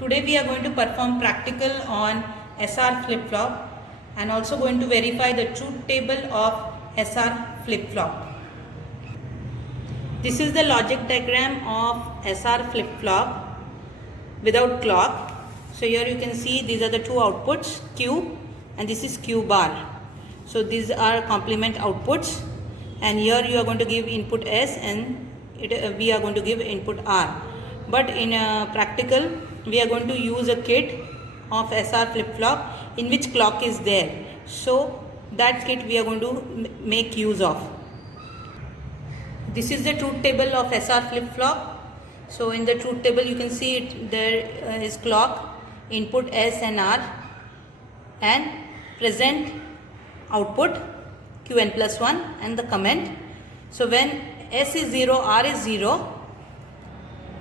Today we are going to perform practical on SR flip-flop and also going to verify the truth table of SR flip-flop. This is the logic diagram of SR flip-flop without clock. So here you can see these are the two outputs, Q and this is Q bar. So these are complement outputs, and here you are going to give input S and we are going to give input R. But in practical we are going to use a kit of SR flip-flop in which clock is there. So that kit we are going to make use of. This is the truth table of SR flip-flop. So in the truth table you can see there is clock, input S and R, and present output Qn plus 1 and the comment. So when S is 0, R is 0,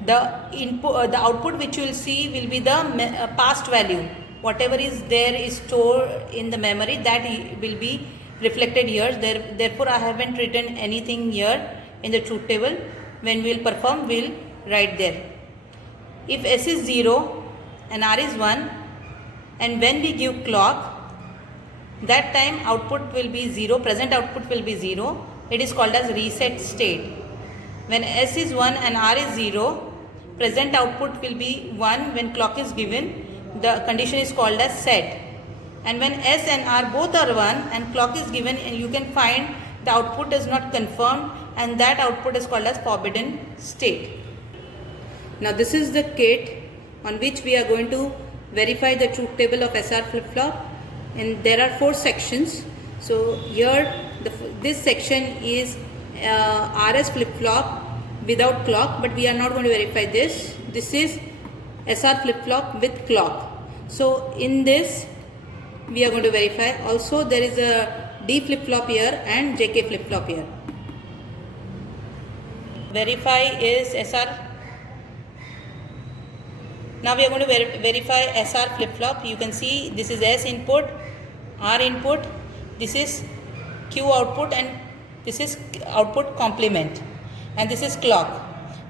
the output which you will see will be the past value. Whatever is there is stored in the memory, that will be reflected here. Therefore I haven't written anything here in the truth table. When we will perform, we will write there. If S is 0 and R is 1, and when we give clock, that time output will be 0, present output will be 0. It is called as reset state. When S is 1 and R is 0, present output will be 1 when clock is given. The condition is called as set. And when S and R both are 1 and clock is given, and you can find the output is not confirmed, and that output is called as forbidden state. Now this is the kit on which we are going to verify the truth table of SR flip-flop, and there are 4 sections. So here this section is RS flip-flop without clock, but we are not going to verify this. This is SR flip-flop with clock. So in this we are going to verify. Also there is a D flip-flop here and JK flip-flop here. Verify is SR. Now we are going to verify SR flip-flop. You can see this is S input, R input, this is Q output, and this is output complement, and this is clock.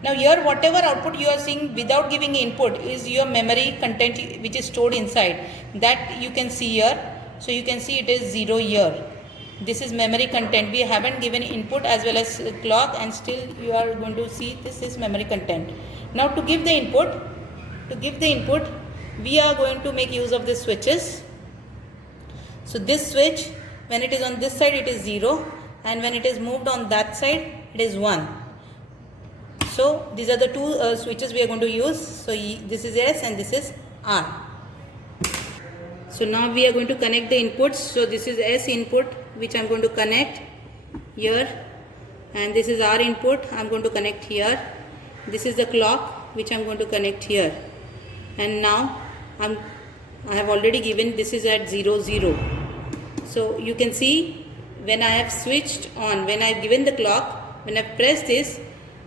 Now here whatever output you are seeing without giving input is your memory content which is stored inside. That you can see here. So you can see it is 0 here. This is memory content. We haven't given input as well as clock, and still you are going to see this is memory content. Now to give the input, we are going to make use of the switches. So this switch, when it is on this side it is 0, and when it is moved on that side it is 1. So these are the two switches we are going to use. So this is S and this is R. So now we are going to connect the inputs. So this is S input which I am going to connect here, and this is R input I am going to connect here. This is the clock which I am going to connect here, and now I have already given this is at 0 0. So you can see when I have switched on, when I have given the clock, when I have pressed this,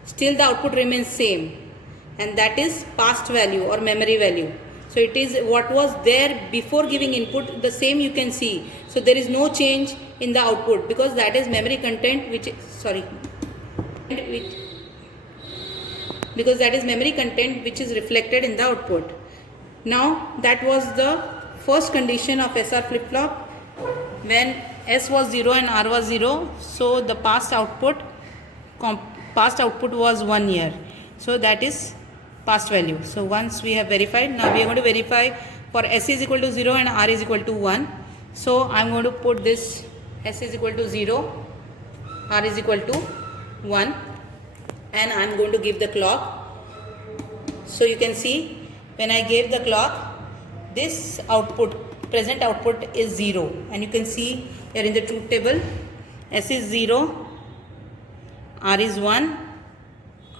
still the output remains same, and that is past value or memory value. So it is what was there before giving input, the same you can see. So there is no change in the output because that is memory content because that is memory content which is reflected in the output. Now that was the first condition of SR flip-flop. When S was 0 and R was 0, so the past output was 1 here. So that is past value. So once we have verified, now we are going to verify for S is equal to 0 and R is equal to 1. So I am going to put this S is equal to 0, R is equal to 1, and I am going to give the clock. So you can see when I gave the clock, this output, present output is 0, and you can see here in the truth table S is 0, R is 1,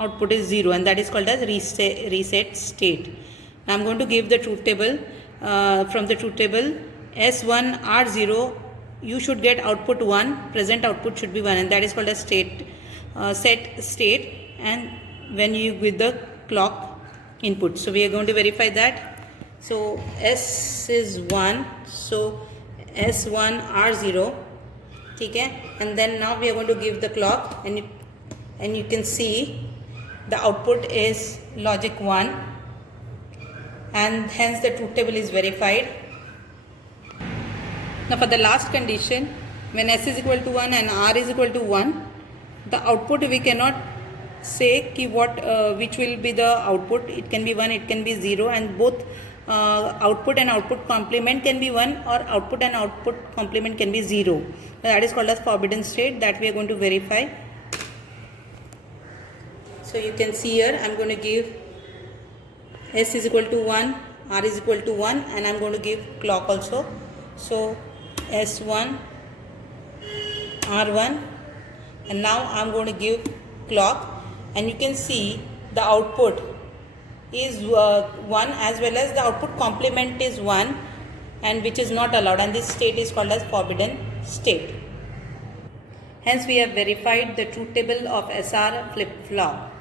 output is 0, and that is called as reset state. Now I am going to give the truth table. From the truth table, S1 R0, you should get output 1, present output should be 1, and that is called as set state, and when you give the clock input. So we are going to verify that. So S is 1, so S1 R0, okay, and then now we are going to give the clock, and you can see the output is logic 1, and hence the truth table is verified. Now for the last condition, when S is equal to 1 and R is equal to 1, the output we cannot say ki which will be the output. It can be 1, it can be 0, and both output and output complement can be 1, or output and output complement can be 0. That is called as forbidden state, that we are going to verify. So you can see here I am going to give S is equal to 1, R is equal to 1, and I am going to give clock also. So S1, R1, and now I am going to give clock, and you can see the output is 1 as well as the output complement is 1, and which is not allowed, and this state is called as forbidden state. Hence we have verified the truth table of SR flip-flop.